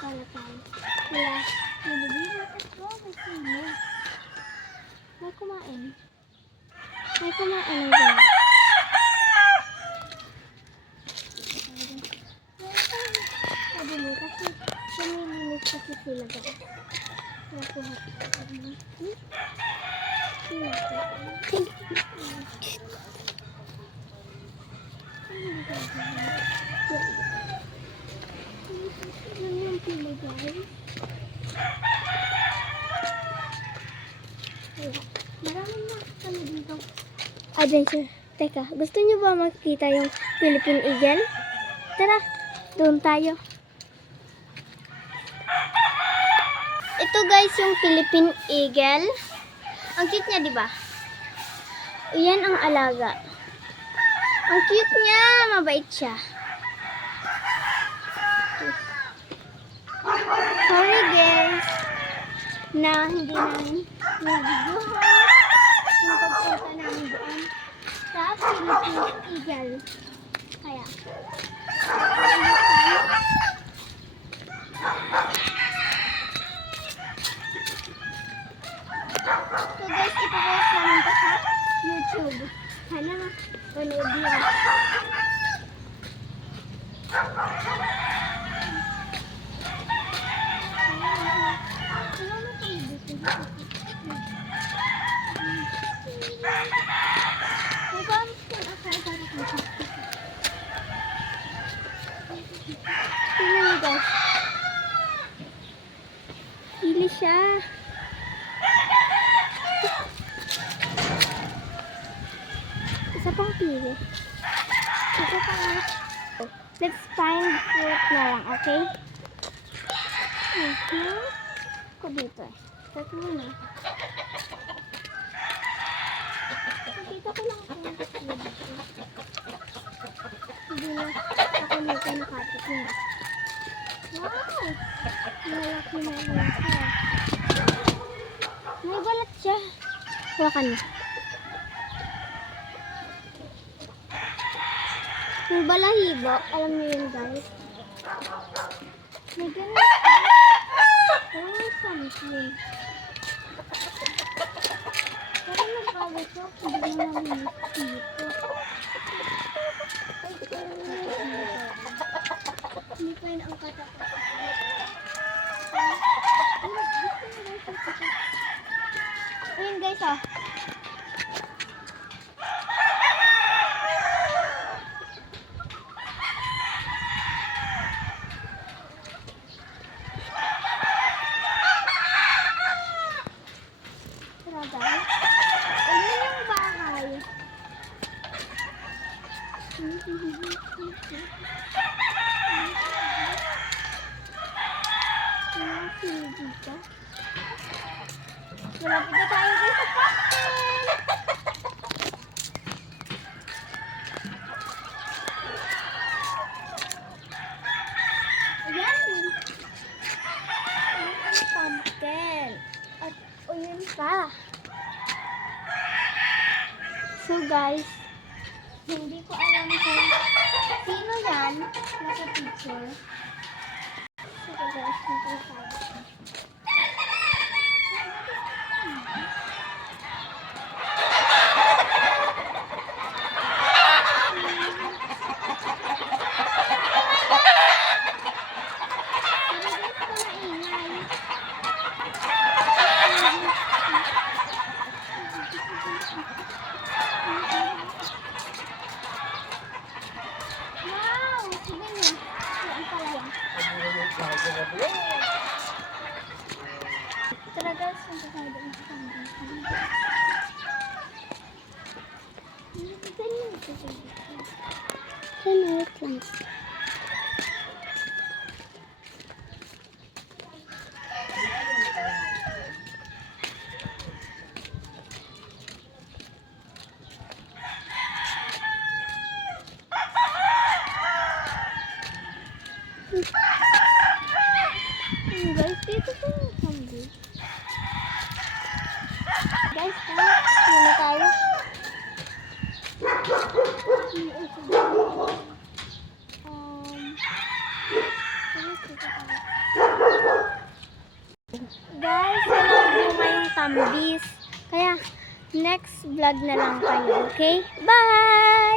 pala tayo. Kaya, nilibigyan at may sino. May kumain. May kumain ng gano'n. Sabi mo kasi, namilinis kasi sila gano'n. Kaya kuha ko. Maraming na kami dito. Adventure. Teka, gusto niyo ba makita yung Philippine Eagle? Tara, doon tayo. Ito guys yung Philippine Eagle. Ang cute niya, di ba? Yan ang alaga. Ang cute niya, mabait siya. Sorry guys na hindi namin nag-videohan yung pagpunta namin doon sa Philippine Eagle. Kaya, so guys, ipapost namin ito sa YouTube. Sana mapanood niyo. Tingnan niyo guys. Pili siya. Isa pang pili. Isa pang. Let's find fruit na lang, okay? Ako dito eh. Start muna. Nakita ko lang ako. Hindi na ako nito nakatikin. Wow! Malaki na lang siya. May balat siya. Hawakan mo. Yung balahibo, alam niyo yun guys. May ganun. Parang may something. Parang nagbago siya. Hindi mo namin dito. Hindi pa yun ang katapat. Ayun guys ah. Guys. Ayun yung bahay. Dito. Malapit na tayo guys sa cocktail. Ayan. Ang pumpkin. At ayun pa. So guys, hindi ko alam kung sino yan nasa picture. So guys, nagsasabi. Tara guys, punta tayo doon sa kanila. 10 minutes lang. Guys, dito sa sambi. Guys, muna tayo. Dito tayo. tambis. Kaya, next vlog na lang kayo, okay? Bye!